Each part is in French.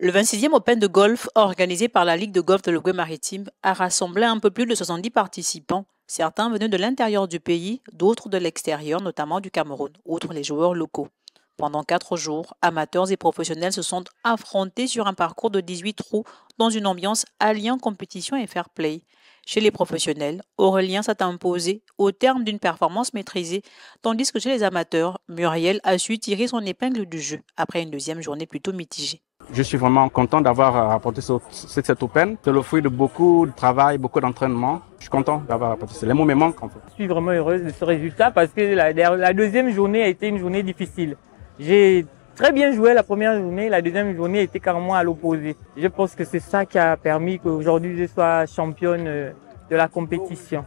Le 26e Open de golf, organisé par la Ligue de golf de l'Ogooué-Maritime, a rassemblé un peu plus de 70 participants. Certains venaient de l'intérieur du pays, d'autres de l'extérieur, notamment du Cameroun, outre les joueurs locaux. Pendant 4 jours, amateurs et professionnels se sont affrontés sur un parcours de 18 trous dans une ambiance alliant compétition et fair play. Chez les professionnels, Aurélien s'est imposé au terme d'une performance maîtrisée, tandis que chez les amateurs, Muriel a su tirer son épingle du jeu après une deuxième journée plutôt mitigée. Je suis vraiment content d'avoir rapporté cette Open. C'est le fruit de beaucoup de travail, beaucoup d'entraînement. Je suis content d'avoir rapporté. Les mots me manquent en fait. Je suis vraiment heureuse de ce résultat parce que la deuxième journée a été une journée difficile. J'ai très bien joué la première journée, la deuxième journée était carrément à l'opposé. Je pense que c'est ça qui a permis qu'aujourd'hui je sois championne de la compétition.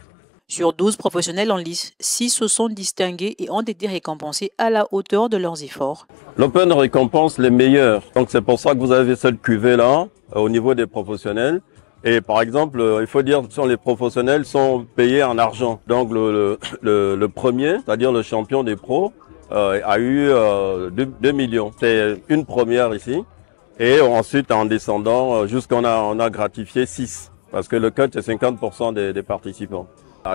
Sur 12 professionnels en lice, 6 se sont distingués et ont été récompensés à la hauteur de leurs efforts. L'Open récompense les meilleurs. Donc c'est pour ça que vous avez cette cuvée-là au niveau des professionnels. Et par exemple, il faut dire que les professionnels sont payés en argent. Donc le premier, c'est-à-dire le champion des pros, a eu 2 millions. C'est une première ici. Et ensuite, en descendant, jusqu'on a gratifié 6. Parce que le cut, c'est 50% des participants.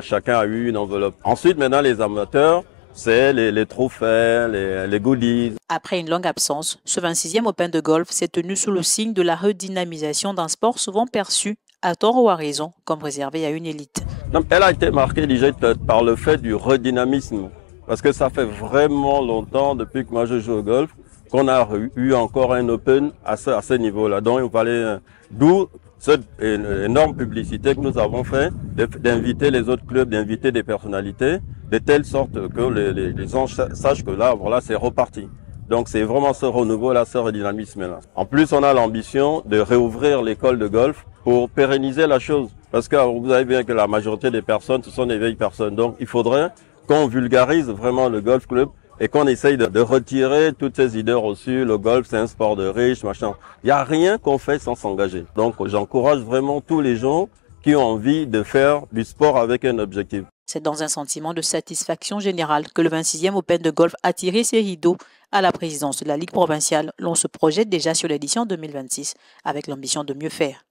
Chacun a eu une enveloppe. Ensuite, maintenant, les amateurs, c'est les trophées, les goodies. Après une longue absence, ce 26e Open de golf s'est tenu sous le signe de la redynamisation d'un sport souvent perçu, à tort ou à raison, comme réservé à une élite. Elle a été marquée déjà par le fait du redynamisme. Parce que ça fait vraiment longtemps, depuis que moi je joue au golf, qu'on a eu encore un Open à ce niveau-là. Donc il fallait, d'où cette énorme publicité que nous avons fait, d'inviter les autres clubs, d'inviter des personnalités, de telle sorte que les gens sachent que là, voilà, c'est reparti. Donc c'est vraiment ce renouveau-là, ce redynamisme-là. En plus, on a l'ambition de réouvrir l'école de golf pour pérenniser la chose. Parce que vous savez bien que la majorité des personnes, ce sont des vieilles personnes. Donc il faudrait qu'on vulgarise vraiment le golf club et qu'on essaye de retirer toutes ces idées reçues. Le golf, c'est un sport de riches, machin. Il n'y a rien qu'on fait sans s'engager. Donc j'encourage vraiment tous les gens qui ont envie de faire du sport avec un objectif. C'est dans un sentiment de satisfaction générale que le 26e Open de golf a tiré ses rideaux à la présidence de la Ligue provinciale. L'on se projette déjà sur l'édition 2026 avec l'ambition de mieux faire.